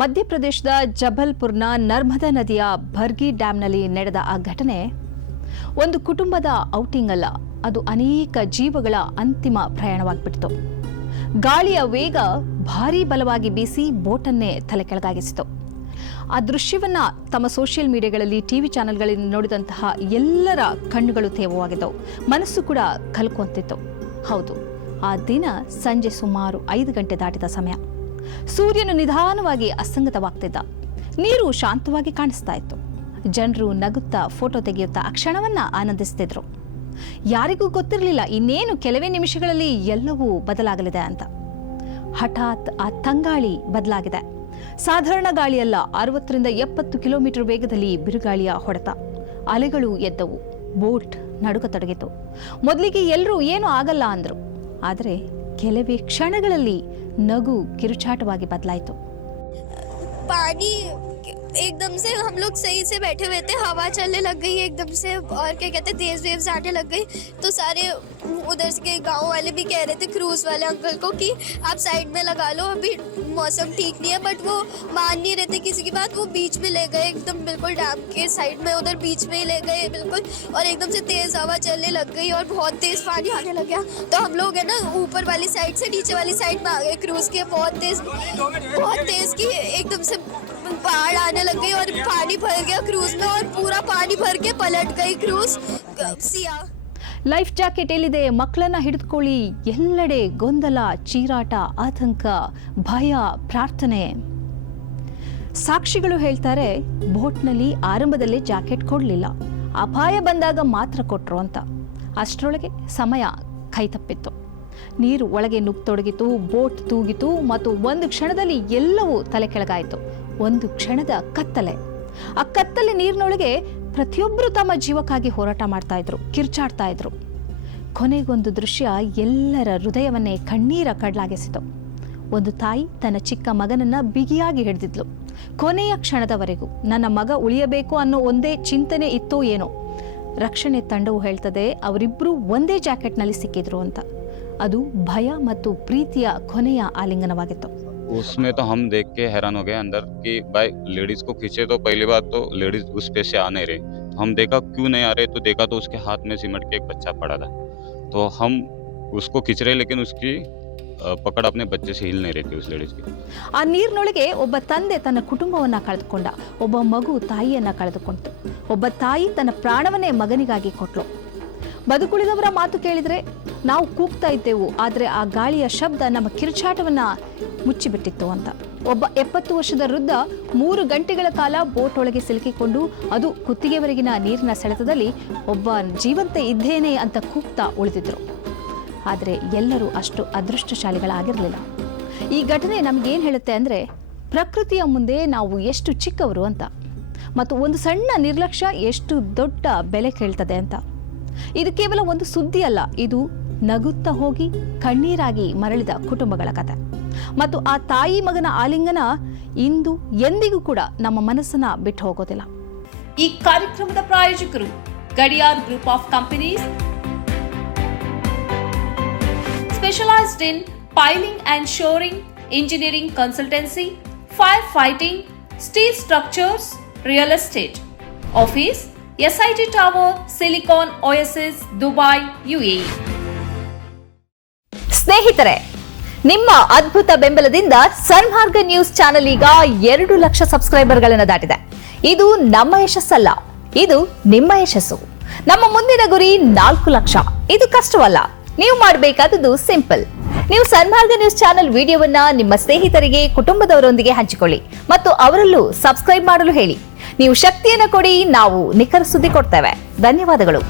ಮಧ್ಯಪ್ರದೇಶದ ಜಬಲ್ಪುರ್ನ ನರ್ಮದಾ ನದಿಯ ಭರ್ಗಿ ಡ್ಯಾಂನಲ್ಲಿ ನಡೆದ ಆ ಘಟನೆ ಒಂದು ಕುಟುಂಬದ ಔಟಿಂಗ್ ಅಲ್ಲ, ಅದು ಅನೇಕ ಜೀವಗಳ ಅಂತಿಮ ಪ್ರಯಾಣವಾಗಿಬಿಟ್ಟಿತು. ಗಾಳಿಯ ವೇಗ ಭಾರೀ ಬಲವಾಗಿ ಬೀಸಿ ಬೋಟನ್ನೇ ತಲೆ ಕೆಳಗಾಗಿಸಿತು. ಆ ದೃಶ್ಯವನ್ನ ತಮ್ಮ ಸೋಷಿಯಲ್ ಮೀಡಿಯಾಗಳಲ್ಲಿ, ಟಿವಿ ಚಾನೆಲ್ಗಳಲ್ಲಿ ನೋಡಿದಂತಹ ಎಲ್ಲರ ಕಣ್ಣುಗಳು ತೇವವಾಗಿದ್ದವು, ಮನಸ್ಸು ಕೂಡ ಕಲ್ಕೊಂತಿತ್ತು. ಹೌದು, ಆ ದಿನ ಸಂಜೆ ಸುಮಾರು 5 ಗಂಟೆ ದಾಟಿದ ಸಮಯ. ಸೂರ್ಯನು ನಿಧಾನವಾಗಿ ಅಸ್ತಂಗತವಾಗ್ತಿದ್ದ. ನೀರು ಶಾಂತವಾಗಿ ಕಾಣಿಸ್ತಾ ಇತ್ತು. ಜನರು ನಗುತ್ತಾ ಫೋಟೋ ತೆಗೆಯುತ್ತಾ ಆ ಕ್ಷಣವನ್ನ ಆನಂದಿಸ್ತಿದ್ರು. ಯಾರಿಗೂ ಗೊತ್ತಿರಲಿಲ್ಲ ಇನ್ನೇನು ಕೆಲವೇ ನಿಮಿಷಗಳಲ್ಲಿ ಎಲ್ಲವೂ ಬದಲಾಗಲಿದೆ ಅಂತ. ಹಠಾತ್ ಆ ತಂಗಾಳಿ ಬದಲಾಗಿದೆ. ಸಾಧಾರಣ ಗಾಳಿಯಲ್ಲ, 60ರಿಂದ 70 ಕಿಲೋಮೀಟರ್ ವೇಗದಲ್ಲಿ ಬಿರುಗಾಳಿಯ ಹೊಡೆತ. ಅಲೆಗಳು ಎದ್ದವು, ಬೋಟ್ ನಡುಗತೊಡಗಿತು. ಮೊದಲಿಗೆ ಎಲ್ಲರೂ ಏನೂ ಆಗಲ್ಲ ಅಂದ್ರು. ಆದರೆ ಕೆಲವೇ ಕ್ಷಣಗಳಲ್ಲಿ ನಗು ಕಿರುಚಾಟವಾಗಿ ಬದಲಾಯಿತು. पानी एकदम से हम लोग सही से बैठे हुए थे, हवा चलने लग गई एकदम से, और क्या कहते हैं तेज वेव्स आने लग गई. तो सारे उधर के गांव वाले भी कह रहे थे क्रूज वाले अंकल को कि आप साइड में लगा लो, अभी मौसम ठीक नहीं है. बट वो मान नहीं रहे थे किसी की बात. वो बीच में ले गए एकदम बिल्कुल डैम के साइड में, उधर बीच में ही ले गए बिल्कुल. और एकदम से तेज हवा चलने लग गई और बहुत तेज पानी आने लग गया. तो हम लोग है ना ऊपर वाली साइड से नीचे वाली साइड में आ गए क्रूज के. बहुत तेज की एकदम से बाढ़ आने लग गई और पानी भर गया क्रूज में, और पूरा पानी भर के पलट गई क्रूज. सिया ಲೈಫ್ ಜಾಕೆಟ್ ಎಲ್ಲಿದೆ, ಮಕ್ಕಳನ್ನ ಹಿಡಿದುಕೊಳ್ಳಿ, ಎಲ್ಲೆಡೆ ಗೊಂದಲ, ಚೀರಾಟ, ಆತಂಕ, ಭಯ, ಪ್ರಾರ್ಥನೆ. ಸಾಕ್ಷಿಗಳು ಹೇಳ್ತಾರೆ, ಬೋಟ್ನಲ್ಲಿ ಆರಂಭದಲ್ಲಿ ಜಾಕೆಟ್ ಕೊಡಲಿಲ್ಲ, ಅಪಾಯ ಬಂದಾಗ ಮಾತ್ರ ಕೊಟ್ರು ಅಂತ. ಅಷ್ಟರೊಳಗೆ ಸಮಯ ಕೈತಪ್ಪಿತ್ತು. ನೀರು ಒಳಗೆ ನುಗ್ಗತೊಡಗಿತು, ಬೋಟ್ ತೂಗಿತು ಮತ್ತು ಒಂದು ಕ್ಷಣದಲ್ಲಿ ಎಲ್ಲವೂ ತಲೆ ಕೆಳಗಾಯಿತು. ಒಂದು ಕ್ಷಣದ ಕತ್ತಲೆ. ಆ ಕತ್ತಲೆ ನೀರಿನೊಳಗೆ ಪ್ರತಿಯೊಬ್ಬರು ತಮ್ಮ ಜೀವಕ್ಕಾಗಿ ಹೋರಾಟ ಮಾಡ್ತಾ ಇದ್ರು, ಕಿರ್ಚಾಡ್ತಾ ಇದ್ರು. ಕೊನೆಗೊಂದು ದೃಶ್ಯ ಎಲ್ಲರ ಹೃದಯವನ್ನೇ ಕಣ್ಣೀರ ಕಡ್ಲಾಗಿಸಿತು. ಒಂದು ತಾಯಿ ತನ್ನ ಚಿಕ್ಕ ಮಗನನ್ನ ಬಿಗಿಯಾಗಿ ಹಿಡಿದಿದ್ಲು. ಕೊನೆಯ ಕ್ಷಣದವರೆಗೂ ನನ್ನ ಮಗ ಉಳಿಯಬೇಕು ಅನ್ನೋ ಒಂದೇ ಚಿಂತನೆ ಇತ್ತೋ ಏನೋ. ರಕ್ಷಣೆ ತಂಡವು ಹೇಳ್ತದೆ, ಅವರಿಬ್ಬರು ಒಂದೇ ಜಾಕೆಟ್ನಲ್ಲಿ ಸಿಕ್ಕಿದ್ರು ಅಂತ. ಅದು ಭಯ ಮತ್ತು ಪ್ರೀತಿಯ ಕೊನೆಯ ಆಲಿಂಗನವಾಗಿತ್ತು. उसमें तो हम देख के हैरान हो गए अंदर कि भाई लेडीज को खींचे तो पहली बात तो लेडीज उस पे से आ नहीं रहे. हम देखा क्यों नहीं आ रहे, तो देखा तो उसके हाथ में सिमट के एक बच्चा पड़ा था. तो हम उसको खींच रहे लेकिन उसकी पकड़ अपने बच्चे से हिल नहीं रही थी उस लेडीज की. ಆ ನೀರಿನೊಳಗೆ ಒಬ್ಬ ತಂದೆ ತನ್ನ ಕುಟುಂಬವನ್ನ ಕಳೆದುಕೊಂಡ, ಒಬ್ಬ ಮಗು ತಾಯಿಯನ್ನ ಕಳೆದುಕೊಂತು, ಒಬ್ಬ ತಾಯಿ ತನ್ನ ಪ್ರಾಣವನ್ನೇ ಮಗನಿಗಾಗಿ ಕೊಟ್ಲು. ಬದುಕುಳಿದವರ ಮಾತು ಕೇಳಿದ್ರೆ ನಾವು ಕೂಗ್ತಾ ಇದ್ದೆವು, ಆದರೆ ಆ ಗಾಳಿಯ ಶಬ್ದ ನಮ್ಮ ಕಿರುಚಾಟವನ್ನ ಮುಚ್ಚಿಬಿಟ್ಟಿತ್ತು ಅಂತ. ಒಬ್ಬ 70 ವರ್ಷದ ವೃದ್ಧ 3 ಗಂಟೆಗಳ ಕಾಲ ಬೋಟ್ ಒಳಗೆ ಸಿಲುಕಿಕೊಂಡು, ಅದು ಕುತ್ತಿಗೆವರೆಗಿನ ನೀರಿನ ಸೆಳೆತದಲ್ಲಿ ಒಬ್ಬ ಜೀವಂತ ಇದ್ದೇನೆ ಅಂತ ಕೂಗ್ತಾ ಉಳಿದಿದ್ರು. ಆದರೆ ಎಲ್ಲರೂ ಅಷ್ಟು ಅದೃಷ್ಟಶಾಲಿಗಳಾಗಿರಲಿಲ್ಲ. ಈ ಘಟನೆ ನಮಗೇನು ಹೇಳುತ್ತೆ ಅಂದರೆ, ಪ್ರಕೃತಿಯ ಮುಂದೆ ನಾವು ಎಷ್ಟು ಚಿಕ್ಕವರು ಅಂತ, ಮತ್ತು ಒಂದು ಸಣ್ಣ ನಿರ್ಲಕ್ಷ್ಯ ಎಷ್ಟು ದೊಡ್ಡ ಬೆಲೆ ಕೇಳ್ತದೆ ಅಂತ. ಇದು ಕೇವಲ ಒಂದು ಸುದ್ದಿ ಅಲ್ಲ, ಇದು ನಗುತ್ತಾ ಹೋಗಿ ಕಣ್ಣೀರಾಗಿ ಮರಳಿದ ಕುಟುಂಬಗಳ ಕಥೆ. ಮತ್ತು ಆ ತಾಯಿ ಮಗನ ಆಲಿಂಗನ ಇಂದು ಎಂದಿಗೂ ಕೂಡ ನಮ್ಮ ಮನಸ್ಸನ್ನ ಬಿಟ್ಟು ಹೋಗೋದಿಲ್ಲ. ಈ ಕಾರ್ಯಕ್ರಮದ ಪ್ರಾಯೋಜಕರು Gadiyar group of companies, specialised in piling and shoring, engineering consultancy, fire fighting, steel structures, real estate. Office SIT Tower, Silicon Oasis, Dubai, UAE. ಸ್ನೇಹಿತರೆ, ನಿಮ್ಮ ಅದ್ಭುತ ಬೆಂಬಲದಿಂದ ಸನ್ಮಾರ್ಗ ನ್ಯೂಸ್ ಚಾನೆಲ್ ಈಗ 2 ಲಕ್ಷ ಸಬ್ಸ್ಕ್ರೈಬರ್ಗಳನ್ನು ದಾಟಿದೆ. ಇದು ನಮ್ಮ ಯಶಸ್ಸಲ್ಲ, ಇದು ನಿಮ್ಮ ಯಶಸ್ಸು. ನಮ್ಮ ಮುಂದಿನ ಗುರಿ 4 ಲಕ್ಷ. ಇದು ಕಷ್ಟವಲ್ಲ. ನೀವು ಮಾಡಬೇಕಾದದ್ದು ಸಿಂಪಲ್. ನೀವು ಸನ್ಮಾರ್ಗ ನ್ಯೂಸ್ ಚಾನೆಲ್ ವಿಡಿಯೋವನ್ನ ನಿಮ್ಮ ಸ್ನೇಹಿತರಿಗೆ, ಕುಟುಂಬದವರೊಂದಿಗೆ ಹಂಚಿಕೊಳ್ಳಿ ಮತ್ತು ಅವರಲ್ಲೂ ಸಬ್ಸ್ಕ್ರೈಬ್ ಮಾಡಲು ಹೇಳಿ. ನೀವು ಶಕ್ತಿಯನ್ನು ಕೊಡಿ, ನಾವು ನಿಖರ ಸುದ್ದಿ ಕೊಡ್ತೇವೆ. ಧನ್ಯವಾದಗಳು.